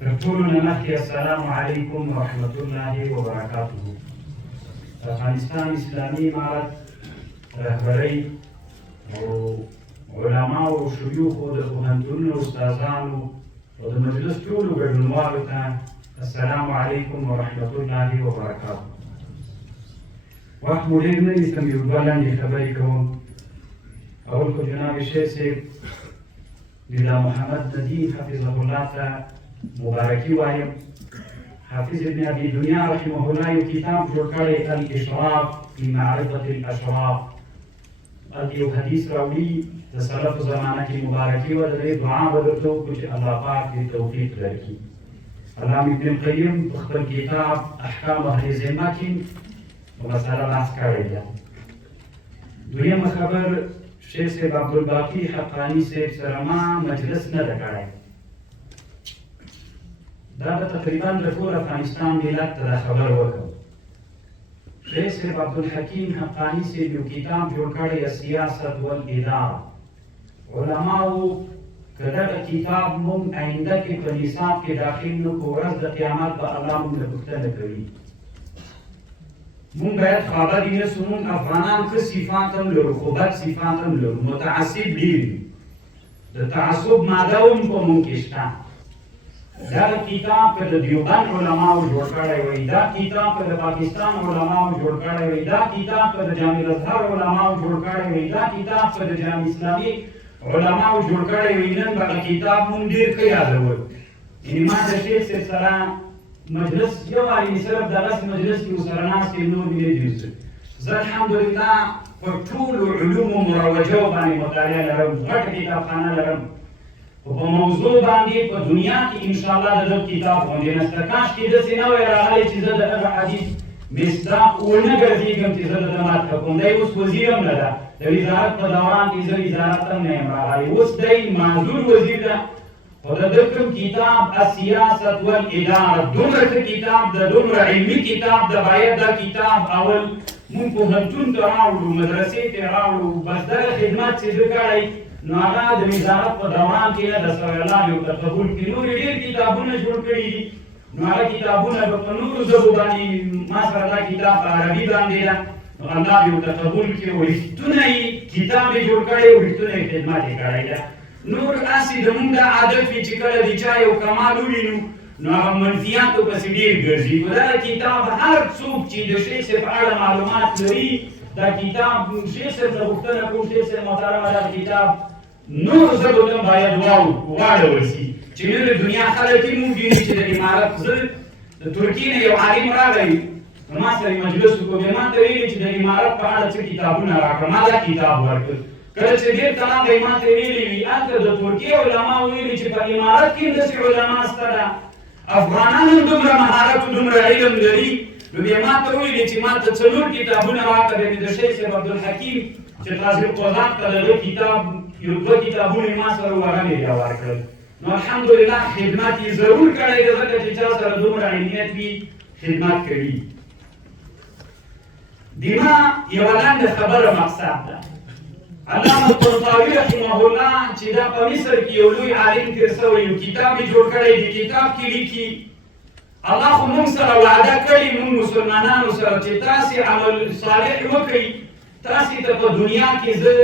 تر ټولو نه مخکې السلام علیکم ورحمة الله وبرکاته. د افغانستان اسلامي امارت رهبرۍ او علماو او شیوخو د پوهنتونونو استادانو او د مجلس ټولو ګډونوالو ته السلام علیکم ورحمة الله وبرکاته. وخت مو ډېر نه نیسم، یو دوه لنډې خبرې کوم. اول خو جناب شیخ صاحب لیلا محمد ندیم حفظه الله ته مبارکي وایم. حافظ ابن ابي دنیا رحمه الله یو کتاب جوړ کړی الاشراف فی معرفة الاشراف. هلته یو حدیث راوړي د سلفو زمانه کې مبارکي وه، د دې دعا به درته وکړو چې الله پاک دې توفیق درکړي. علامه ابن القیم په خپل کتاب احکام اهل ذمه کې په مسأله بحث کړی دی. دویمه خبر، شیخ صاحب عبدالباقي حقاني صاحب سره ما مجلس نه ده کړی. دا به تقریبا د ټول افغانستان ملت ته دا خبر وکړم. شیخ صاحب عبدالحکیم حقاني صاحب یو کتاب جوړ کړی السیاست والاداره. علماو که دغه کتاب مونږ آینده کې په نصاب کې داخل نه کړو، ورځ د قیامت به الله مونږ نه پوښتنه کوي. مونږ باید خوابدي نه سو. مونږ افغانان ښه صفات هم لرو خو بد صفات هم لرو. متعصب ډېر دي، د تعصب ماده هم په مونږ کې شته. دا کتاب که د دیوبند علماو جوړ کړی وی، دا کتاب که د پاکستان علماو جوړ کړی وی، دا کتاب که د جامع الازهر علماو جوړ کړی وی، دا کتاب که د جامع اسلامي علماو جوړ کړی وی، نن به کتاب مونږ ډېر ښه یادول. یعنې ما د شیخ صاحب سره مجلس یو وارې صرف دغسې مجلس کې ورسره ناست یم، نور مې نه دي زه. زه الحمدلله په ټولو علومو مروجو باندې مطالعه لرم، غټه کتابخانه لرم. خو په موضوع باندې په دنیا کې انشاءالله د دغه کتاب غوندې نشته. کاشکې داسې نه وی راغلی چې زه د هغه حدیث مصداق ونه ګرځېږم چې زه د ده ماته کوم. دی اوس وزیر هم نه ده، د وزارت په دوران کې زه وزارت هم نه یم راغلی. اوس دی معذور وزیر ده. خو د ده کوم کتاب السیاست والاداره دومره ښه کتاب ده، دومره علمي کتاب ده. باید دا کتاب اول مونږ پوهنتون ته راوړو، مدرسې ته راوړو. بس دغه خدمت چې ده کړی نو هغه د وزارت په دوران کې د سوی الله یو ته قبول کړي. نور یې ډېر کتابونه جوړ کړي دي، نو هغه کتابونه به په نورو ژبو باندې، ما سره دا کتاب په عربي باندې ده، نو الله دې ورته قبول کړي. ویښتونه یې کتاب یې جوړ کړی، ویښتونه یې خدمت یې کړی ده. نور هسې زمونږ دا عادت وي چې کله د چا یو کمال ووینو نو هغه منفیاتو پسې ډېر ګرځي. په دغه کتاب هر څوک چې د شیخ صاحب په اړه معلومات لري، دا کتاب شیخ صاحب نه پوښتنه کوم، شیخ صاحب محترمه دا کتاب نور ژبو ته باید واړول شي چې نن د دنیا خلک یې مونږ ویني چې د امارت. زه د ترکیې نه یو عالم راغی، ما سره یې مجلس وکړو، بیا ما ته ویلي چې د امارت په اړه څه کتابونه راکړه. ما دا کتاب ورکړ. کله چې ډېر ته راغی ما ته ویلي وي هلته د ترکیې علماو ویلي چې په امارت کې هم داسې علما شته ده، افغانان هم دومره مهارت و دومره علم لري. نو بیا ما ته ویلي چې ما ته څلور کتابونه راکړه. بیا مې د شیخ صاحب عبدالحکیم چې تاسو قضات ته دغه کتاب یو دوه کتابونه ما سره وهغه مې بیا ورکړل. نو الحمدلله خدمت یې ضرور کړی دی، ځکه چې چا سره دومره علمیت وي خدمت کوي. د ما یوه لنډه خبره مقصد ده. علامه طنطاوي رحمه الله چې دا په مصر کې یو لوی عالم تېر سوی، یو کتاب یې جوړ کړی. د کتاب کې لیکي الله خو موږ سره وعده کړې، موږ مسلمانانو سره، چې تاسې عمل صالح وکړئ، تاسې ته په دنیا کې زه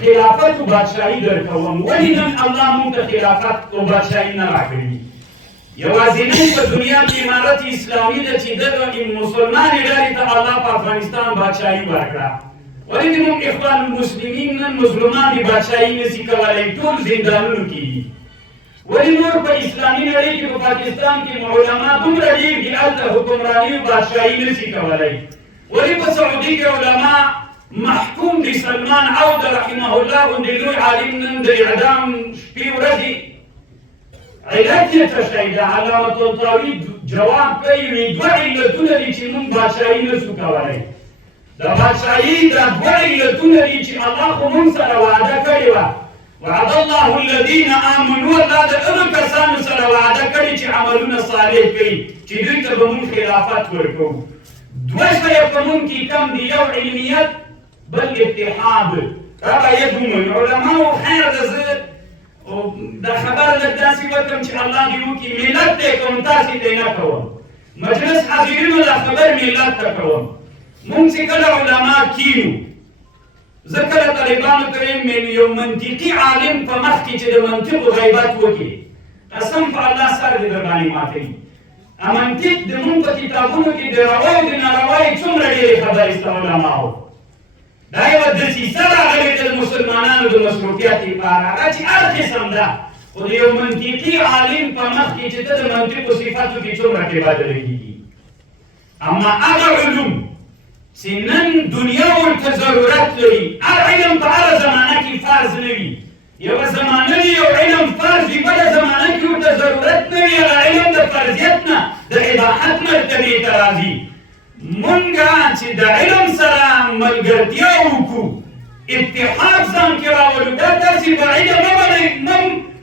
خلافت و بادشاهي درکوم. ولې نن الله موږ ته خلافت و بادشاهي نه راکړي؟ یوازینۍ په دنیا کې امارت اسلامي ده چې دغه مسلمانې ډلې ته الله په افغانستان بادشاهي ورکړه. ولې زموږ اخوان المسلمین نن مظلومان بادشاهي نشي کولی، ټول زندانونو کې دي؟ ولې نور په اسلامي نړۍ کې په پاکستان کې علما دومره ډېر دي، هلته حکمراني و بادشاهي نشي کولی؟ ولې په سعودي کې علما محکوم دي؟ سلمان عوده رحمه الله غوندې لوی عالم نن د اعدام شپې ورځې. علت یې څه شی ده؟ علامه طنطاوي جواب کوي، وایي دوه علتونه دي چې موږ بادشاهي نشو کولی. د بادشاهي دا دوه علتونه دي چې الله خو موږ سره وعده کړې وه. وعد الله الذین آمنوا، الله د هغو کسانو سره وعده کړې چې عملونه صالح کوي چې دوی ته به موږ خلافت ورکوو. دوه شیه په موږ کې کم دي، یو علمیت، بل اتحاد. دا باید ومنو. علماو خیر ده، زه دا خبره لږ داسې وکړم چې الله دې وکړي ملت ته یې کوم تاسې ته یې نه کوم مجلس حاضرینو دا خبر ملت ته کوم مونږ چې کله علما کینو زه کله طالبانو ته وایم یو منطقي عالم په مخ کې چې د منطق غیبت وکړي قسم په الله سره دې در باندې ماتوي منطق د مونږ په کتابونو کې د روا او د ناروا یې څومره ډېرې خبرې شته علماو دا یوه دسیسه راغلې ده د مسلمانانو د مصروفیت لپاره هغه چې هر قسم ده خو د یو منطقي عالم په مخ کې چې ته د منطقو صفاتو کې څومره تبادله کېږي اما هغه علوم چې نن دنیا ورته ضرورت لري هر علم په هره زمانه کې فرض نه وي یوه زمانه وي یو علم فرض وي بله زمانه کې ورته ضرورت نه وي هغه علم د فرضیت نه د اباحت مرتبې ته راځي مونږه چې د علم سره ملګرتیا وکړو اتحاد ځان کې راولو دا داسې بعیده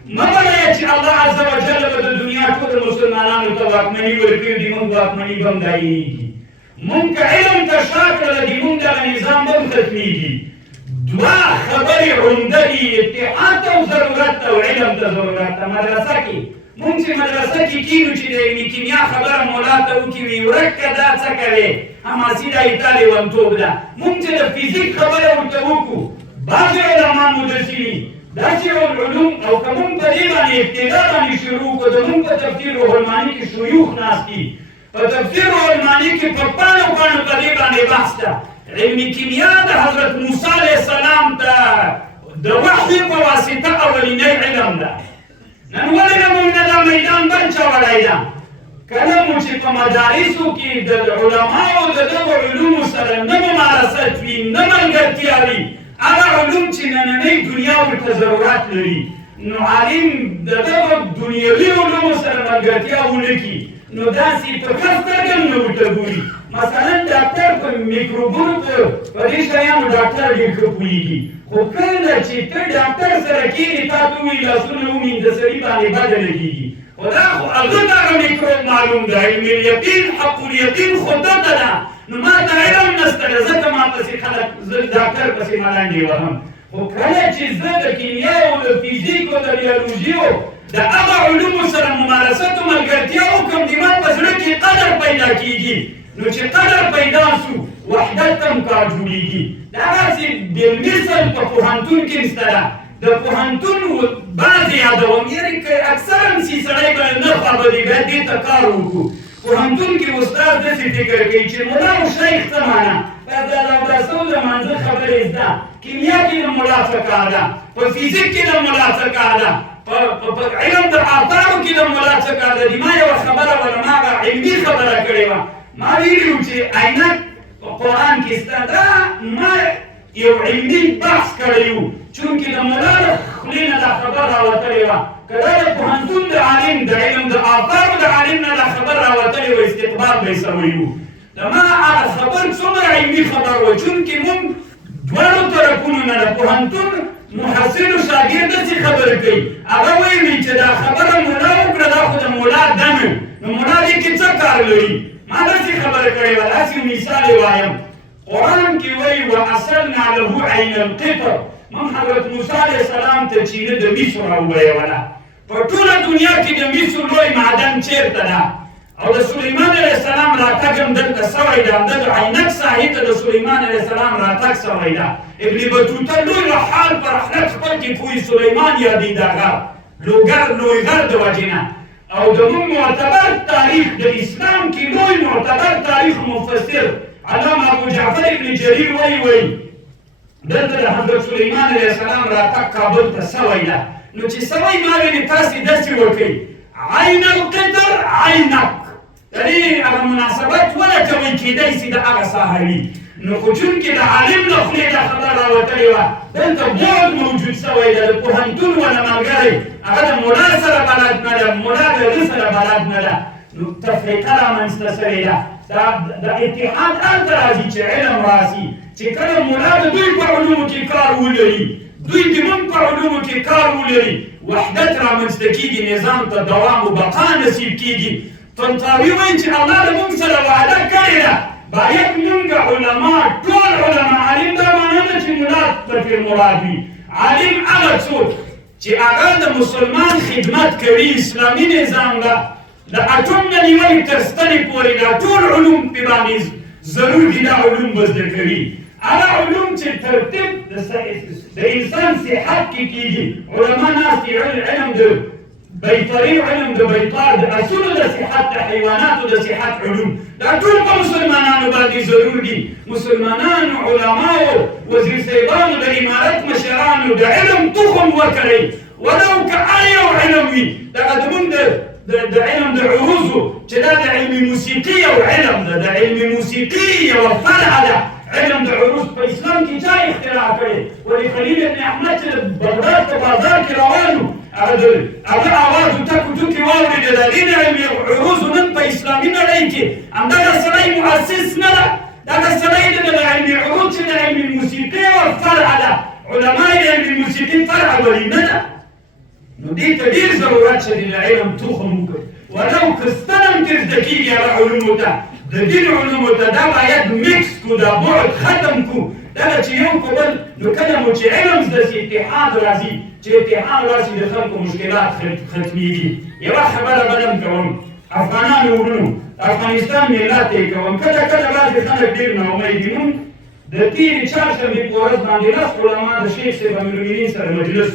مه بلئ چې الله عز وجل به د دنیا ټولو مسلمانانو ته واکمني ورکړي دي مونږ واکمني به هم دایمیږي مونږ که علم ته شا کړله دي مونږ دغه نظام به هم ختمیږي دوه خبرې عمده دي اتحاد ته ضرورت ته او علم ته ضرورت ته مدرسه کې مونږ چې مدرسه کې کینو چې د علمي کیمیا خبره مولا ته وکړي وي ورکه دا څه کوې حماسي دا یې تا لیونتوب ده مونږ چې د فیزیک خبره ورته وکړو بعضې علما مو داسې وي داسې علوم او که مونږ په دې باندې ابتدا باندې شروع کړو د مونږ په تفسیر روح الماني کې شیوخ ناست دي په تفسیر روح الماني کې په پاڼو پاڼو په دې باندې بحث ده علمي کیمیا د حضرت موسی علیه السلام ته د وحي په واسطه اولنی علم ده نن ولې نه موږ دا میدان بل چا وړی ده کله مو چې په مدارسو کې د علماو د دغو علومو سره نه ممارست وي نه ملګرتیا وي هغه علوم چې نننۍ دنیا ورته ضرورت لري نو عالم د دغو دنیوي علومو سره ملګرتیا ونه کړي نو داسې په ښه سترګه هم نه ورته ګوري مثلا ډاکټر په میکروبونو په دې شیانو ډاکټر ډېر ښه پوهېږي خو کله چې ته ډاکټر سره کښېنې تا ته ووایي لاسونه ومینځه سړي باندې بده لګېږي خو دا خو هغه دغه میکروب معلوم ده علم الیقین حق الیقین خو دته ده نو ما ته علم نشته ده ځکه ما پسې خلک زه ډاکټر پسې ملنډې وهم خو کله چې زه د کیمیا او د فیزیک او د بیولوژیو د هغه علومو سره ممارست او ملګرتیا وکړم د ما په زړه کې قدر پیدا کېږي نو چې قدر پیدا سو وحدت هم کار جوړېږي دغسې بالمثل په پوهنتون کې شته ده د پوهنتون بعضې یادوم یعنې که اکثرا چې سړی به نه خوابدي باید دې ته کار وکړو پوهنتون کې استاد داسې فکر کوي چې ملا او شیخ څه معنا باید د اوداسو د مانځه خبرې زده کیمیا کې د ملا څه کار ده په فیزیک کې د ملا څه کار ده په علم د آثارو کې د ملا څه کار ده ما یوه خبره علما هغه علمي خبره کړې وه ما ویلي وو چې عینک په قرآن کې شته دا ما یو علمي بحث کړی وو چونکې د ملا د خولې نه دا خبر راوتلې وه که دا د پوهنتون د عالم د علم د آثارو د عالم نه دا خبر راوتلې وه استقبال به یې سوی وو د ما هغه خبر څومره علمي خبر وه چونکې مونږ دواړو طرفونو نه د پوهنتون محصلو شاګرد داسې خبرې کوي هغه ویلي چې دا خبره ملا وکړه دا خو د ملا دم نو ملا دې کې څه کار لري ما داسې خبره کړې وه داسې مثال یې وایم قرآن کې وایي واصلنا له عین القطر من حضرت موسی علیه السلام ته چینه د مسو راوبیوله په ټوله دنیا کې د مسو لوی معدن چیرته ده او د سلیمان علیه السلام راتګ هم دلته سوی ده همدغه عینک ساحې ته د سلیمان علیه السلام راتګ سوی ده ابن بطوطه لوی رحال په رحلت خپل کې پوی سلیمان یادي دا غر لوی غر د وجې نه او د مونږ معتبر تاریخ د اسلام کې لوی معتبر تاریخ مفسر علامه ابو جعفر ابن جریر وایي دلته د حضرت سلیمان علیه السلام راتګ کابل ته سوی ده نو چې سوی ما ویلې تاسې داسې وکړئ عین القدر عینک یعنې هغه مناسبت ولټوئ کیدی سي د هغه ساحه وي نو خو چونکې د عالم له خولې دا خبره راوتلې وه دلته بعد موجود سوی ده د پوهنتون ونه ملګری هغه د ملا سره بلد نه ده ملا د هغه سره بلد نه ده نو تفریقه رامنځته سوې ده د اتحاد هلته راځي چې علم راسي چې کله ملا د دوی په علومو کې کار ولري دوی د موږ په علومو کې کار ولري وحدت رامنځته کېږي نظام ته دوام و بقا نصیب کېږي طنطاوي وایي چې الله له موږ سره وعده کړې ده باید موږ علما ټول علما عالم دا معنا نه چې مراد پکې مراد وي عالم هغه څوک چې هغه د مسلمان خدمت کوي اسلامي نظام له د اټوم نه نیولې تر ستنې پورې دا ټول علوم پې باندې ضرور دي دا علوم به زده کوي هغه علوم چې ترتیب د انسان صحت کې کېږي علما ناست دي علم د بیطري علم د بیطار د اصولو د صحت د حیواناتو د صحت علوم دا ټول په مسلمانانو باندې ضرور دي مسلمانانو علماو وزیر صاحبانو د امارت مشرانو د علم تخم وکړئ ولو که هر یو علم وي دغه زمونږ د علم د عروضو چې دا د علم موسیقي یو علم ده د علم موسیقي یوه فرع ده علم د عروض په اسلام کې چا اختراع کړی ولې خلیل ابن احمد چې د بغداد په بازار کې روان و هغه اواز و ټک و ټوکې واورېده د هغې د علم عروضو نن په اسلامي نړۍ کې همدغه سړی مؤسس نه ده دغه سړی د علم عروض چې د علم موسیقي یوه فرع ده علما یې د علم موسیقي فرع ولې نه ده نو دې ته ډېر ضرورت چې د علم تخم وکړي ولو که ستن هم ترې زده کېږي هغه علومو ته د دین علومو ته دا باید میکس کړو دا بعد ختم کړو دغه چې یو په بل نو کله مو چې علم زده سي اتحاد راځي چې اتحاد راشي د خلکو مشکلات ختمېږي یوه خبره بل هم کوم افغانانو وروڼو افغانستان ملت یې کوم کله کله بعضې خلک ډېر ناامید دي مونږ د تېرې چهارشنبې په ورځ باندې لس علما د شیخ صاحب امیرالمؤمنین سره مجلس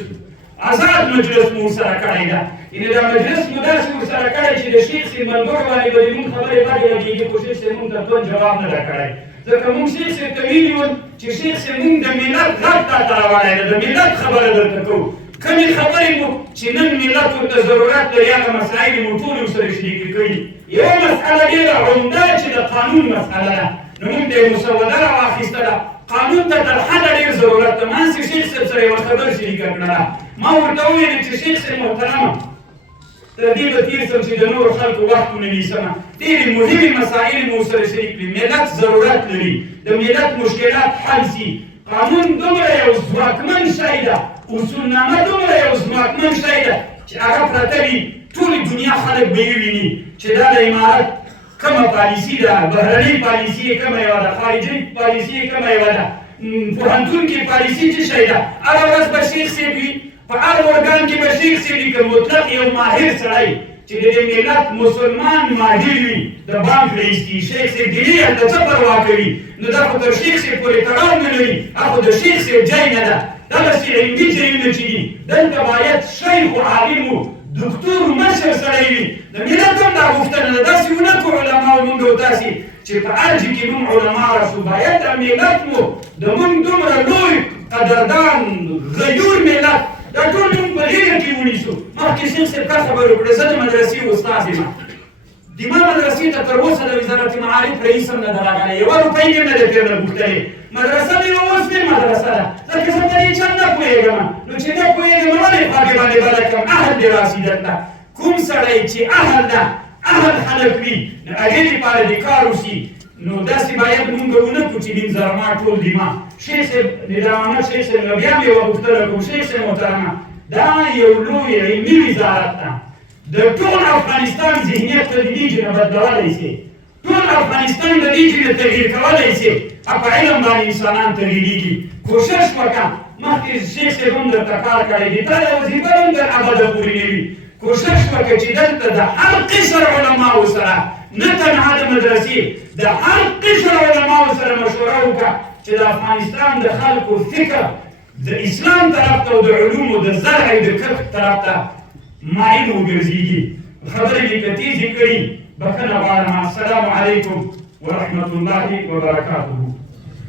آزاد مجلس مو ورسره کړی ده یعنې دا مجلس مو داسې ورسره کړی چې د شیخ صاحب ملګرو باندې به د مونږ خبرې بدې لګېږي خو شیخ صاحب مونږ ته توند جواب نه ده کړی ځکه مونږ شیخ صاحب ته ویلي وو چې شیخ صاحب مونږ د ملت غږ تاته راوړی ده د ملت خبره درته کوو کمې خبرې مو چې نن ملت ورته ضرورت لري هغه مسایل مو ټولې ورسره شریکې کړي یوه مسئله ډېره عمده چې د قانون مسئله ده نو مونږ ته یې مسوده راواخیسته ده قانون ته تر حده ډېر ضرورت ده ما هسې شیخ صاحب سره یوه خبره شریکه کړله ما ورته وویل چې شیخ صاحب محترمه تر دې به تېر شم چې د نورو خلکو وخت ونه نیسمه ډېرې مهمې مسایل مو ورسره شریک کړي ملت ضرورت لري د ملت مشکلات حل سي قانون دومره یو ځواکمن شی ده اصولنامه دومره یو ځواکمن شی ده چې هغه پرته وي ټولې دنیا خلک به یې ویني چې دا د امارت کومه پالیسي ده بهرنۍ پالیسي یې کومه یوه ده خارجي پالیسي یې کومه یوه ده پوهنتون کې پالیسي څه شی ده هره ورځ به شیخ صاحب وي په هر ارګان کې به شیخ صاحب وي که مطلق یو ماهر سړی چې د ملت مسلمان ماهر وي د بانک رئیس دي شیخ صاحب ډیلي هلته څه پروا کوي نو دا خو تر شیخ صاحب پورې تړاو نه لري هغه خو د شیخ صاحب ځای نه ده دغسې علمي ځایونه چې دي دلته باید شیخ و عالم و دکتور مشر سړی وي د ملت هم دا غوښتنه ده داسې ونه کړو علماو مونږ او تاسې چې په هر ځای کې مونږ علما راسو باید دا ملت مو د مونږ دومره لوی قدردان غیور ملت دا ټول مونږ په غېږه کې ونیسو مخکې شیخ صاحب ښه خبرې وکړې زه د مدرسې استاد یم د ما مدرسې ته تر اوسه د وزارت معارف رئیس هم نه ده راغلی یوه روپۍ مې نه ده ترېنه غوښتلې مدرسه مې اوس مې مدرسه ده ځکه زه په دې چل نه پوهېږم نو چې نه پوهېږم ولې په هغې باندې بله کړم اهل دې راسي دلته کوم سړی چې اهل ده اهل خلک وي د هغې لپاره دې کار وشي نو داسې باید مونږ ونه کړو چې نیم زره ما ټول دي ما شیخ صاحب نظام احمد شیخ صاحب نه بیا مې یوه غوښتنه کوم شیخ صاحب محترمه دا یو لوی علمي وزارت ده د ټول افغانستان ذهنیت ته د دې جنه بدلولی شي ټول افغانستان د دې جنه تغییر کولی شي په علم باندې انسانان تغییرېږي کوشش وکړه مخکې شیخ صاحب هم درته کار کړی دی تا دا وظیفه هم تر ابده پورې نه وي کوشش وکړه چې دلته د هر قشر علماو سره نه تنها د مدرسې د هر قشر علماو سره مشوره وکړه چې د افغانستان د خلکو فکر د اسلام طرف ته او د علومو د زرع د کښت طرف ته مایل وګرځېږي خبرې مې که تیزې کړي بخښنه غواړم السلام علیکم ورحمة الله وبرکاته